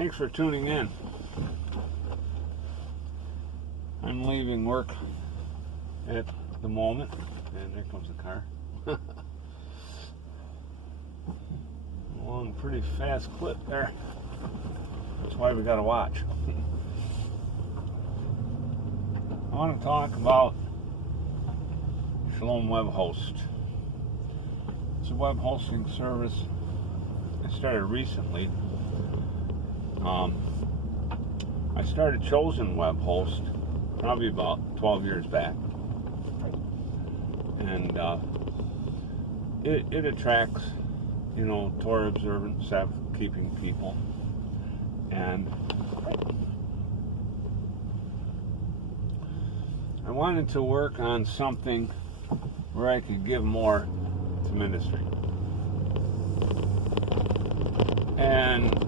Thanks for tuning in. I'm leaving work at the moment, and there comes the car. Along a pretty fast clip there. That's why we gotta watch. I want to talk about Shalom Web Host. It's a web hosting service I started recently. I started Chosen Web Host probably about 12 years back, and it attracts, Torah observant, Sabbath keeping people, and I wanted to work on something where I could give more to ministry. And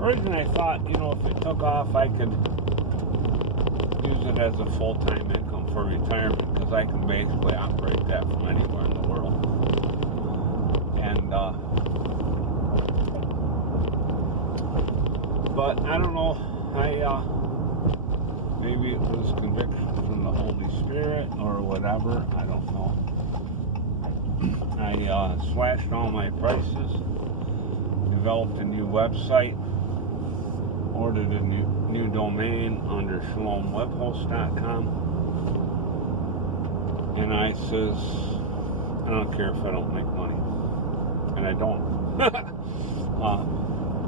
originally I thought, if it took off, I could use it as a full-time income for retirement, because I can basically operate that from anywhere in the world. And, but I don't know, maybe it was conviction from the Holy Spirit or whatever, I don't know. I slashed all my prices, developed a new website, ordered a new domain under shalomwebhost.com, and I says, I don't care if I don't make money, and I don't.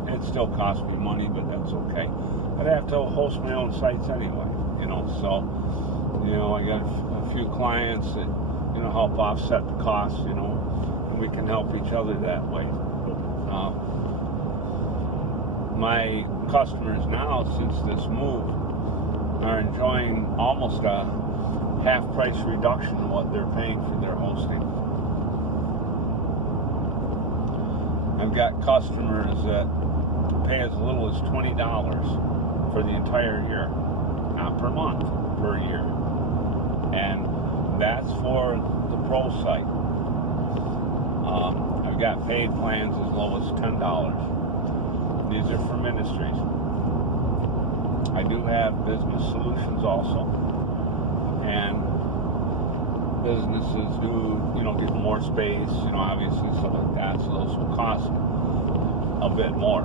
It still costs me money, but that's okay. I'd have to host my own sites anyway, so, I got a few clients that, help offset the costs, and we can help each other that way. My customers now, since this move, are enjoying almost a half price reduction of what they're paying for their hosting. I've got customers that pay as little as $20 for the entire year, not per month, per year, and that's for the pro site. I've got paid plans as low as $10. These are for ministries. I do have business solutions also, and businesses do, get more space, obviously stuff like that, so those will cost a bit more.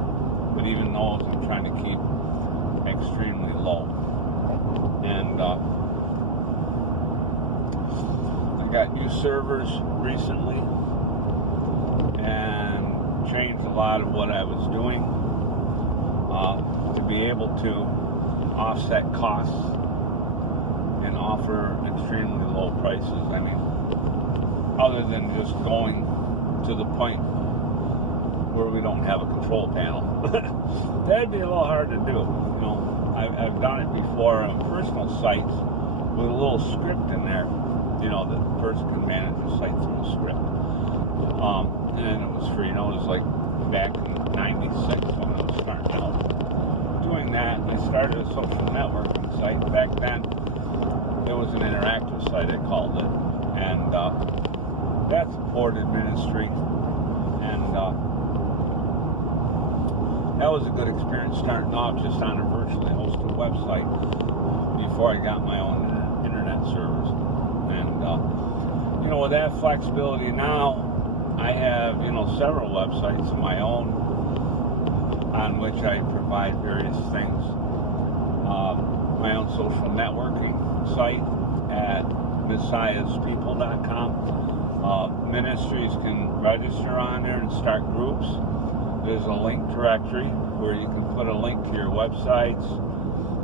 But even those I'm trying to keep extremely low. And I got new servers recently and changed a lot of what I was doing to be able to offset costs and offer extremely low prices. I mean, other than just going to the point where we don't have a control panel. That'd be a little hard to do. I've done it before on personal sites with a little script in there, that the person can manage the site through a script. And it was free. It was like back in '96 when I was starting out doing that. I started a social networking site. Back then, it was an interactive site, I called it. And that supported ministry. And that was a good experience, starting off just on a virtually hosted website before I got my own internet service. And, with that flexibility now, I have, several websites of my own on which I provide various things. My own social networking site at messiahspeople.com. Ministries can register on there and start groups. There's a link directory where you can put a link to your websites,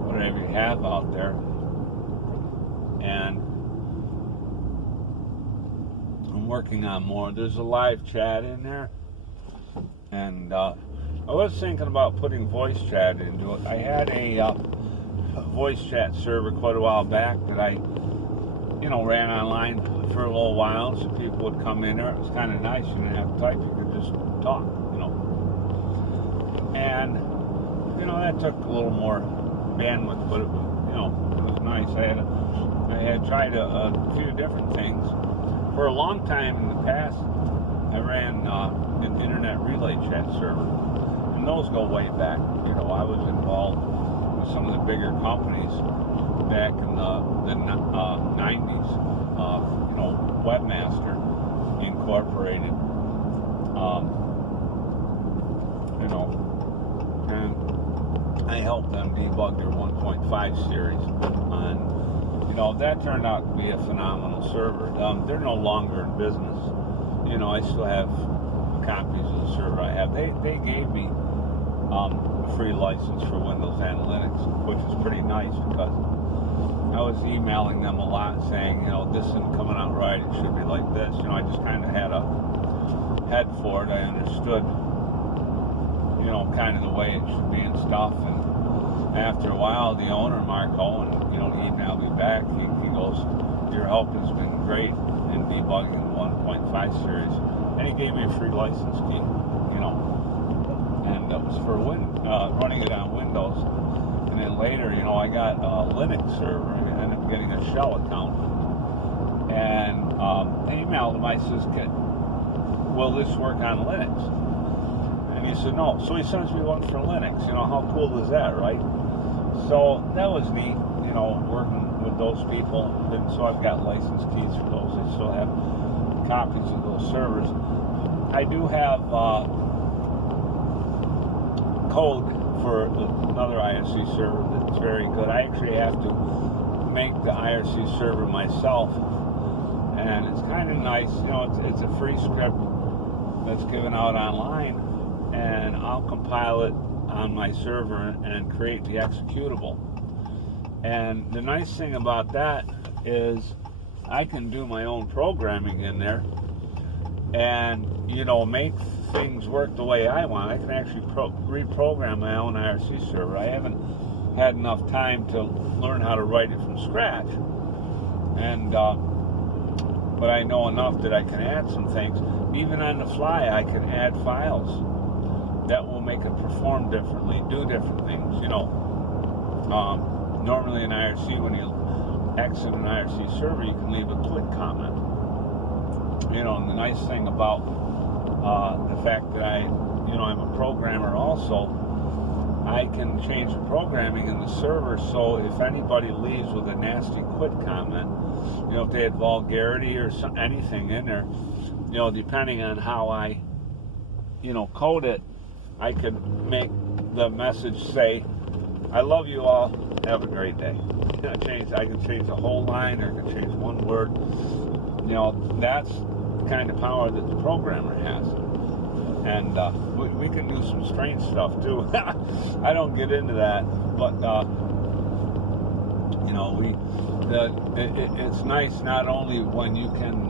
whatever you have out there. And I'm working on more. There's a live chat in there. And I was thinking about putting voice chat into it. I had a voice chat server quite a while back that I, ran online for a little while, so people would come in there. It was kind of nice. You didn't have to type. You could just talk, And, that took a little more bandwidth, but it was nice. I had tried a few different things. For a long time in the past, I ran an internet relay chat server. And and those go way back. You know, I was involved with some of the bigger companies back in the 90s. You know, Webmaster Incorporated. You know, and I helped them debug their 1.5 series on, you know, that turned out to be a phenomenal server. They're no longer in business. You know, I still have copies of the server I have. They gave me a free license for Windows Analytics, which is pretty nice because I was emailing them a lot saying, you know, this isn't coming out right, it should be like this. You know, I just kind of had a head for it. I understood, you know, kind of the way it should be and stuff. And after a while, the owner, Mark Owen, you know, he emailed me back. He goes, your help has been great in debugging the 1.5 series. And he gave me a free license key, you know. And it was for running it on Windows. And then later, you know, I got a Linux server and ended up getting a shell account. And I emailed him. I says, will this work on Linux? And he said, no. So he sends me one for Linux. You know, how cool is that, right? So that was neat, you know, working with those people. And so I've got license keys for those. I still have copies of those servers. I do have code for another IRC server that's very good. I actually have to make the IRC server myself, and it's kind of nice. You know, it's a free script that's given out online, and I'll compile it on my server and create the executable. And the nice thing about that is I can do my own programming in there and, you know, make things work the way I want. I can actually reprogram my own IRC server. I haven't had enough time to learn how to write it from scratch, and but I know enough that I can add some things. Even on the fly, I can add files that will make it perform differently, do different things. You know, normally in IRC, when you exit an IRC server, you can leave a quit comment. You know, and the nice thing about the fact that I'm a programmer also, I can change the programming in the server, so if anybody leaves with a nasty quit comment, you know, if they had vulgarity or anything in there, you know, depending on how I, you know, code it, I could make the message say, I love you all, have a great day. I can change the whole line, or I can change one word. You know, that's the kind of power that the programmer has. And we can do some strange stuff too. I don't get into that, but you know, it's nice not only when you can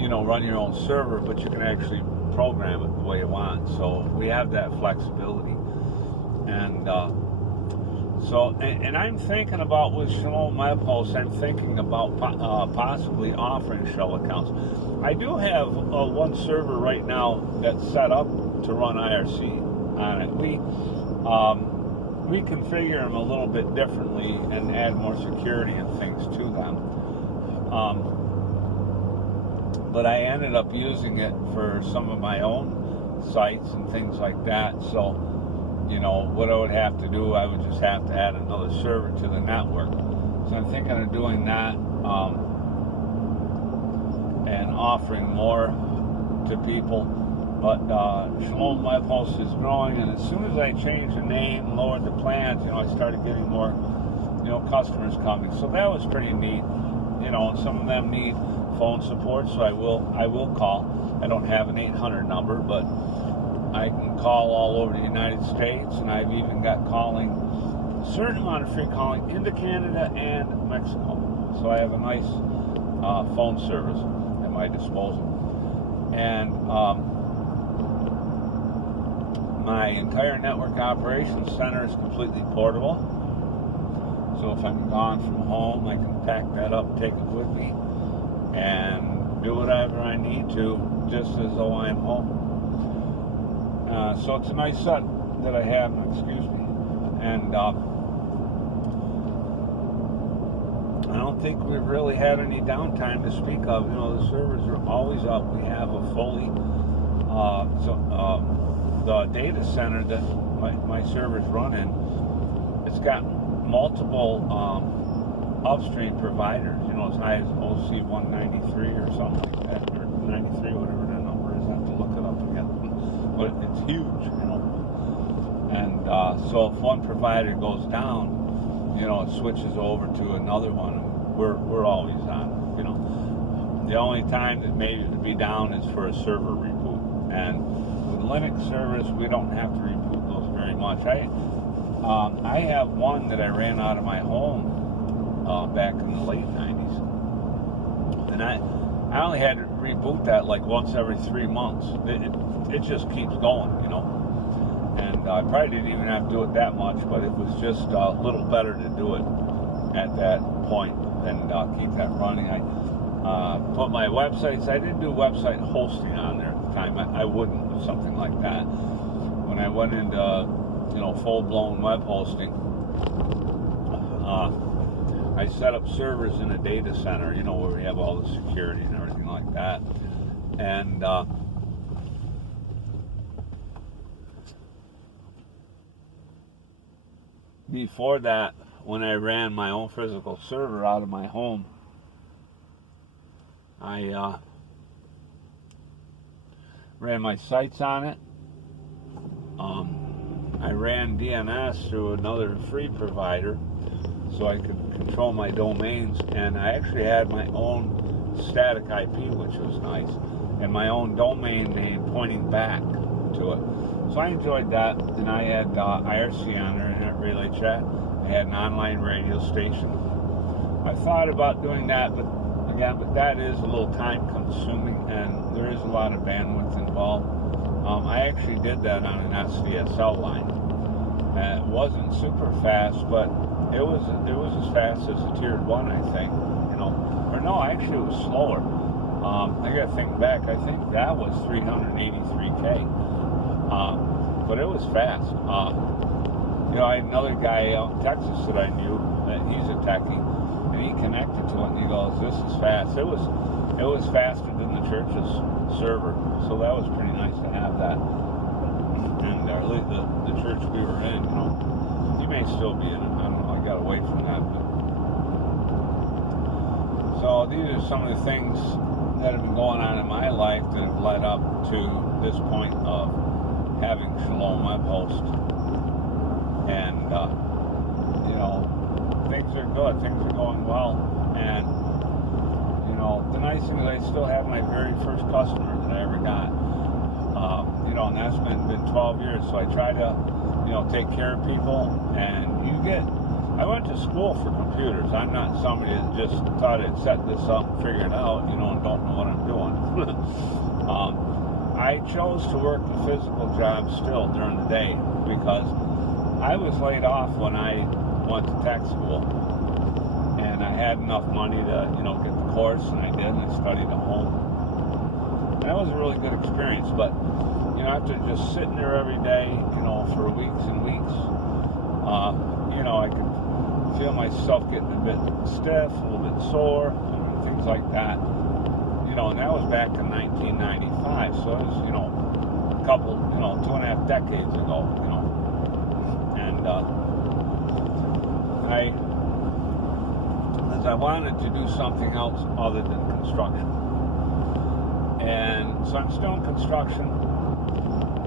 you know, run your own server, but you can actually program it the way you want. So we have that flexibility, and and I'm thinking about, with Shalom Milepost, I'm thinking about possibly offering shell accounts. I do have one server right now that's set up to run IRC on it. We configure them a little bit differently and add more security and things to them. But I ended up using it for some of my own sites and things like that. So, you know, what I would have to do, I would just have to add another server to the network. So I'm thinking of doing that and offering more to people. But Shalom Milepost is growing, and as soon as I changed the name, lowered the plans, you know, I started getting more, you know, customers coming. So that was pretty neat. You know, and some of them need phone support, so I will call. I don't have an 800 number, but I can call all over the United States, and I've even got calling, a certain amount of free calling into Canada and Mexico. So I have a nice phone service at my disposal. And my entire network operations center is completely portable. So if I'm gone from home, I can pack that up, take it with me, and do whatever I need to, just as though I'm home. So it's a nice set that I have, excuse me. And I don't think we've really had any downtime to speak of. You know, the servers are always up. We have a fully The data center that my servers run in, it's got multiple upstream providers, you know, as high as OC 193 or something like that, or 93, whatever that number is. I have to look it up again. But it's huge, you know. And so if one provider goes down, you know, it switches over to another one. We're always on, you know. The only time that maybe it would be down is for a server reboot. And with Linux servers, we don't have to reboot those very much. I have one that I ran out of my home back in the late 90s. And I only had to reboot that like once every 3 months. It just keeps going, you know. And I probably didn't even have to do it that much, but it was just a little better to do it at that point and keep that running. I put my websites, I didn't do website hosting on there at the time. I wouldn't do something like that. When I went into, you know, full-blown web hosting, I set up servers in a data center, you know, where we have all the security and everything like that. And before that, when I ran my own physical server out of my home, I ran my sites on it. I ran DNS through another free provider so I could control my domains, and I actually had my own static IP, which was nice, and my own domain name pointing back to it. So I enjoyed that. Then I had IRC on there, Internet Relay Chat. I had an online radio station. I thought about doing that, but that is a little time consuming, and there is a lot of bandwidth involved. I actually did that on an SDSL line. It wasn't super fast, but it was as fast as a tier 1, I think. You know, or no, actually it was slower. I got to think back. I think that was 383K, but it was fast. You know, I had another guy out in Texas that I knew. He's a techie, and he connected to it, and he goes, "This is fast." It was faster than the church's server, so that was pretty nice to have that. And the church we were in, you know, he may still be in it. I don't know. I got away from that. But. So these are some of the things that have been going on in my life that have led up to this point of having Shalom Web Host. And, you know, things are good. Things are going well. And, you know, the nice thing is I still have my very first customer that I ever got. You know, and that's been 12 years. So I try to, you know, take care of people. And I went to school for computers. I'm not somebody that just thought I'd set this up and figure it out, you know, and don't know what I'm doing. I chose to work a physical job still during the day because I was laid off when I went to tech school, and I had enough money to, you know, get the course, and I did, and I studied at home. And that was a really good experience, but, you know, after just sitting there every day, you know, for weeks and weeks, you know, I could feel myself getting a bit stiff, a little bit sore, and things like that. You know, and that was back in 1995, so it was, you know, a couple, you know, 2.5 decades ago, you know. And I wanted to do something else other than construction. And so I'm still in construction,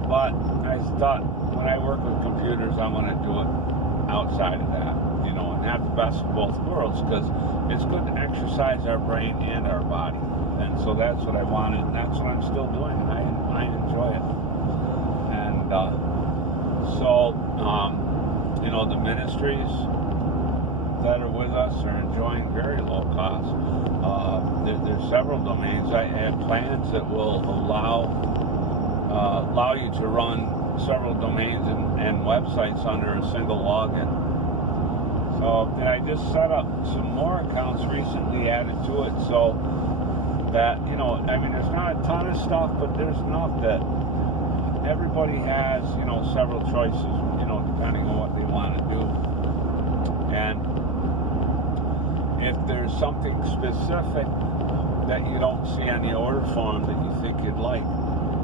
but I thought when I work with computers, I want to do it outside of that, you know, and have the best of both worlds, because it's good to exercise our brain and our body. And so that's what I wanted, and that's what I'm still doing, and I enjoy it. And you know, the ministries that are with us are enjoying very low cost. There's several domains. I had plans that will allow you to run several domains and websites under a single login. So, and I just set up some more accounts recently added to it, so that, you know, I mean, there's not a ton of stuff, but there's enough that everybody has, you know, several choices, you know, depending on what they want to do. And if there's something specific that you don't see on the order form that you think you'd like,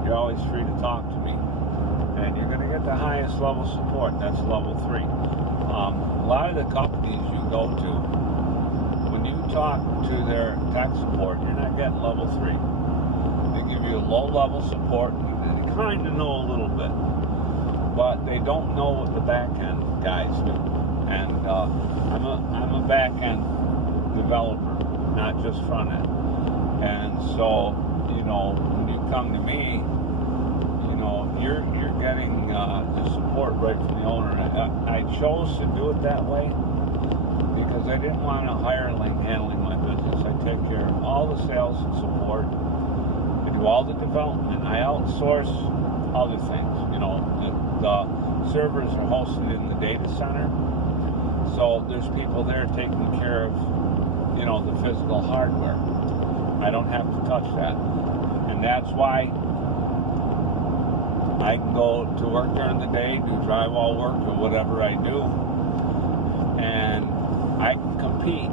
you're always free to talk to me. And you're going to get the highest level support. That's level 3. A lot of the companies you go to, when you talk to their tech support, you're not getting level 3. They give you a low level support. They kind of know a little bit, but they don't know what the back end guys do. And I'm a back end developer, not just front end. And so, when you come to me, you're getting the support right from the owner. I chose to do it that way because I didn't want a hireling handling my business. I take care of all the sales and support. I do all the development. I outsource other things. The servers are hosted in the data center, so there's people there taking care of, the physical hardware. I don't have to touch that, and that's why I can go to work during the day, do drywall work or whatever I do, and I can compete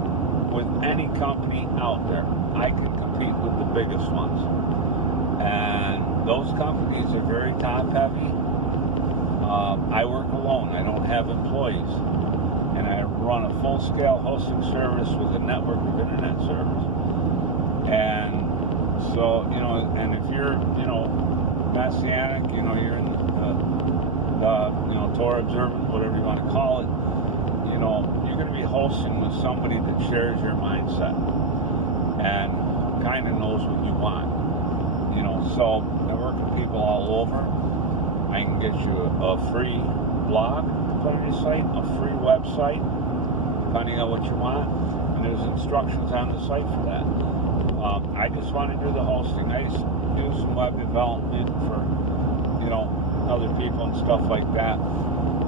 with any company out there. I can compete with the biggest ones. And those companies are very top heavy. I work alone. I don't have employees. And I run a full-scale hosting service with a network of internet servers. And so, and if you're, Messianic, you're in the Torah observant, whatever you want to call it, you're going to be hosting with somebody that shares your mindset and kind of knows what you want. So I work with people all over. I can get you a free blog to put on your site, a free website, depending on what you want, and there's instructions on the site for that. I just want to do the hosting. I used to do some web development for, other people and stuff like that.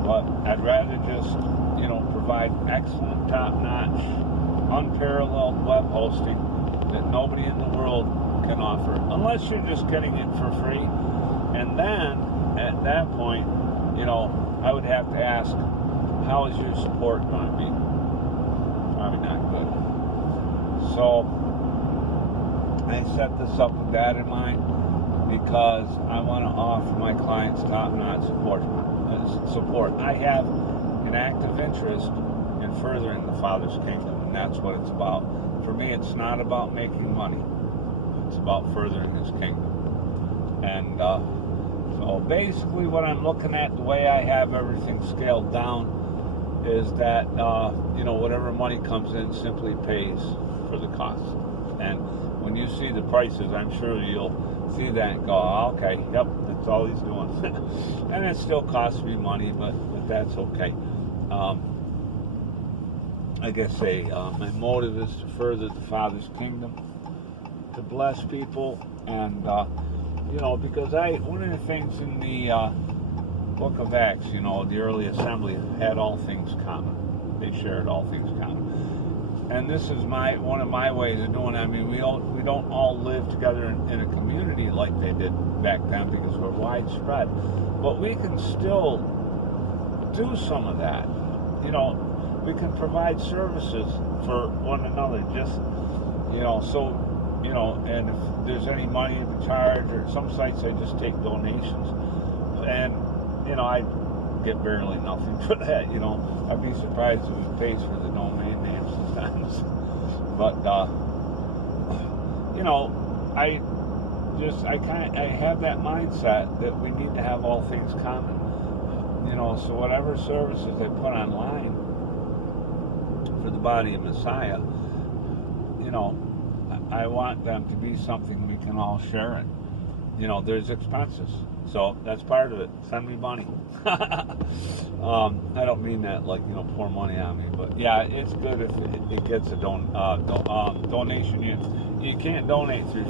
But I'd rather just, provide excellent, top-notch, unparalleled web hosting that nobody in the world can offer, unless you're just getting it for free. And then, at that point, I would have to ask, how is your support going to be? Probably not good. So, I set this up with that in mind because I want to offer my clients top-notch support. I have an active interest in furthering the Father's kingdom, and that's what it's about. For me, it's not about making money. It's about furthering His kingdom. And so basically what I'm looking at, the way I have everything scaled down, is that, whatever money comes in simply pays for the cost. And when you see the prices, I'm sure you'll see that and go, oh, okay, yep, that's all he's doing. And it still costs me money, but that's okay. Like I say, my motive is to further the Father's kingdom, to bless people, and, because one of the things in the book of Acts, the early assembly had all things common. They shared all things common. And this is one of my ways of doing it. I mean, we don't all live together in a community like they did back then because we're widespread. But we can still do some of that. We can provide services for one another. Just, and if there's any money to charge, or some sites I just take donations. And, I get barely nothing for that, I'd be surprised if it pays for the domain name sometimes. But, I have that mindset that we need to have all things common. So whatever services I put online for the body of Messiah, I want them to be something we can all share in. There's expenses. So that's part of it. Send me money. I don't mean that like, pour money on me. But yeah, it's good if it gets a donation. You can't donate through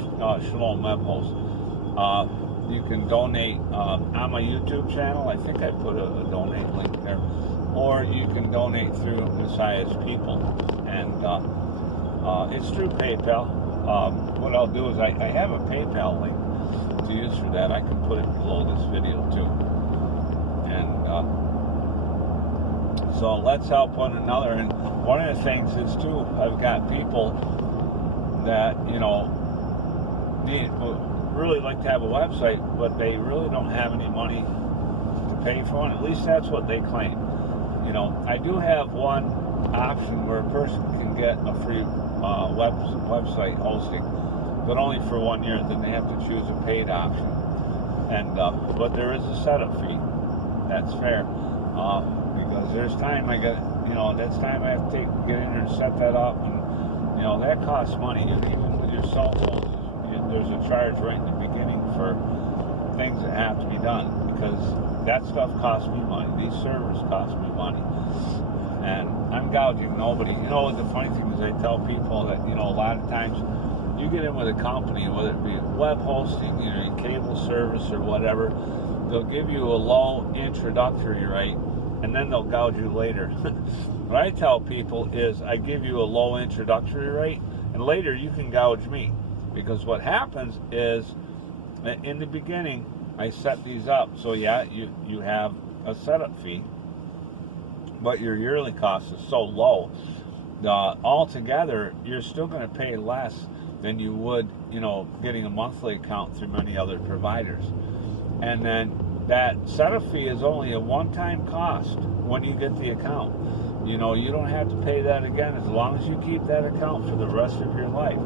Shalom Web Host. You can donate on my YouTube channel. I think I put a donate link there. Or you can donate through Messiah's People. And it's through PayPal. What I'll do is I have a PayPal link to use for that. I can put it below this video too. And so let's help one another. And one of the things is too, I've got people that, really like to have a website, but they really don't have any money to pay for one. At least that's what they claim. You know, I do have one option where a person can get a free website hosting, but only for 1 year. Then they have to choose a paid option, and but there is a setup fee. That's fair, because there's time I get, that's time I have to get in there and set that up, and that costs money. Even with your cell phones, there's a charge right in the beginning for things that have to be done, because that stuff costs me money. These servers cost me money, and I'm gouging nobody. The funny thing is, I tell people that a lot of times you get in with a company, whether it be web hosting, cable service or whatever, they'll give you a low introductory rate, and then they'll gouge you later. What I tell people is, I give you a low introductory rate, and later you can gouge me. Because what happens is, in the beginning, I set these up, so yeah, you have a setup fee, but your yearly cost is so low, altogether, you're still going to pay less than you would, getting a monthly account through many other providers. And then that setup fee is only a one-time cost when you get the account. You don't have to pay that again as long as you keep that account for the rest of your life.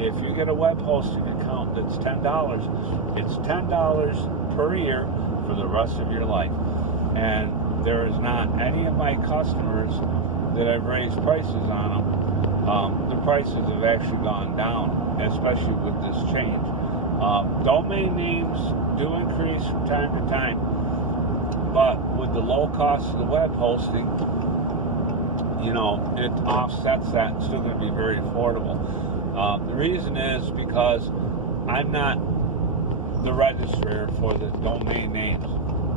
If you get a web hosting account that's $10, it's $10 per year for the rest of your life. And there is not any of my customers that I've raised prices on them. The prices have actually gone down, especially with this change. Domain names do increase from time to time, but with the low cost of the web hosting, it offsets that. It's still going to be very affordable. The reason is because I'm not the registrar for the domain names.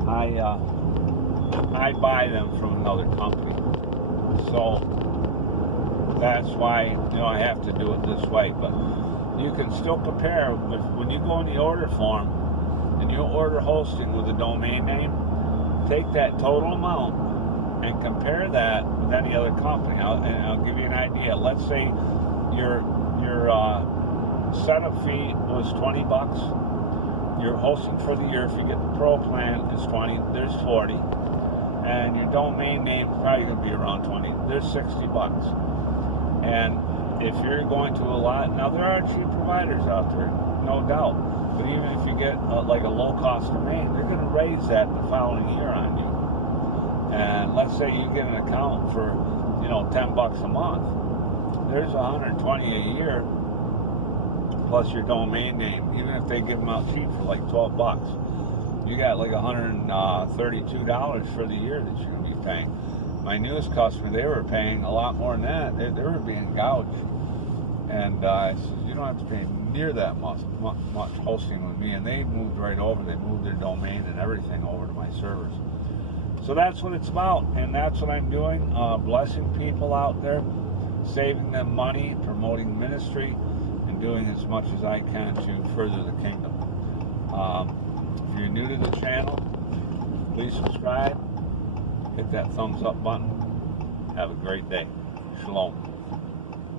I buy them from another company. So that's why I have to do it this way. But you can still compare when you go in the order form and you order hosting with a domain name. Take that total amount and compare that with any other company. I'll give you an idea. Let's say your setup fee was $20. Your hosting for the year, if you get the pro plan, is $20. There's $40, and your domain name is probably going to be around $20. There's $60. And if you're going to a lot, now there are cheap providers out there, no doubt. But even if you get like a low-cost domain, they're going to raise that the following year on you. And let's say you get an account for $10 a month. There's $120 a year plus your domain name. Even if they give them out cheap for like $12, you got like $132 for the year that you're going to be paying. My newest customer, they were paying a lot more than that. They were being gouged. And I said, you don't have to pay near that much hosting with me. And they moved right over. They moved their domain and everything over to my servers. So that's what it's about. And that's what I'm doing. Blessing people out there, saving them money, promoting ministry, and doing as much as I can to further the kingdom. If you're new to the channel, please subscribe. Hit that thumbs up button. Have a great day. Shalom.